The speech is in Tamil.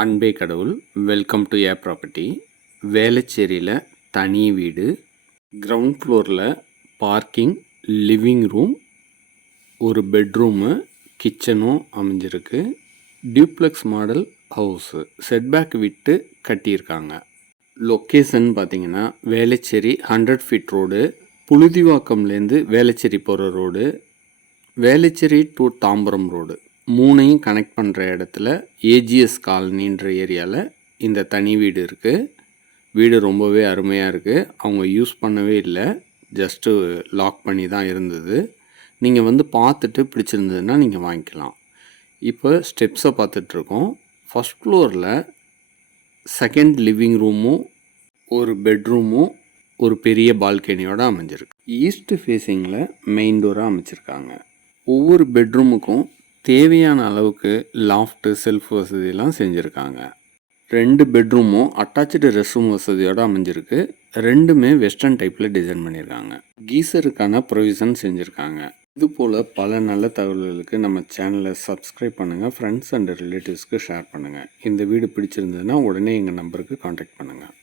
அன்பே கடவுள். Welcome to a property. வேளச்சேரியில் தனி வீடு, கிரவுண்ட் ஃப்ளோரில் பார்க்கிங், லிவிங் ரூம், ஒரு பெட்ரூமு, கிச்சனும் அமைஞ்சிருக்கு. டியூப்ளெக்ஸ் மாடல் ஹவுஸு, செட்பேக் விட்டு கட்டியிருக்காங்க. லொக்கேஷன் பார்த்திங்கன்னா வேளச்சேரி 100 ஃபீட் ரோடு, புழுதிவாக்கம்லேருந்து வேளச்சேரி போகிற road, Velachery to Tambaram road மூணையும் கனெக்ட் பண்ணுற இடத்துல ஏஜிஎஸ் காலனின்ற ஏரியாவில் இந்த தனி வீடு இருக்குது. வீடு ரொம்பவே அருமையாக இருக்குது. அவங்க யூஸ் பண்ணவே இல்லை, ஜஸ்ட்டு லாக் பண்ணி தான் இருந்தது. நீங்கள் வந்து பார்த்துட்டு பிடிச்சிருந்ததுன்னா நீங்கள் வாங்கிக்கலாம். இப்போ ஸ்டெப்ஸை பார்த்துட்ருக்கோம். ஃபஸ்ட் ஃப்ளோரில் செகண்ட் லிவிங் ரூமும் ஒரு பெட்ரூமும் ஒரு பெரிய பால்கனியோடு அமைஞ்சிருக்கு. ஈஸ்ட் ஃபேஸிங்கில் மெயின் டோராக அமைச்சிருக்காங்க. ஒவ்வொரு பெட்ரூமுக்கும் தேவையான அளவுக்கு லாஃப்ட்டு, செல்ஃப் வசதியெல்லாம் செஞ்சுருக்காங்க. 2 பெட்ரூமும் அட்டாச்சு ரெஸ்ட் ரூம் வசதியோடு அமைஞ்சிருக்கு. ரெண்டுமே வெஸ்டர்ன் டைப்பில் டிசைன் பண்ணியிருக்காங்க. கீசருக்கான ப்ரொவிஷன் செஞ்சுருக்காங்க. இதுபோல் பல நல்ல தகவல்களுக்கு நம்ம சேனலை சப்ஸ்கிரைப் பண்ணுங்கள், ஃப்ரெண்ட்ஸ் அண்ட் ரிலேட்டிவ்ஸ்க்கு ஷேர் பண்ணுங்கள். இந்த வீடு பிடிச்சிருந்ததுன்னா உடனே எங்கள் நம்பருக்கு காண்டாக்ட் பண்ணுங்கள்.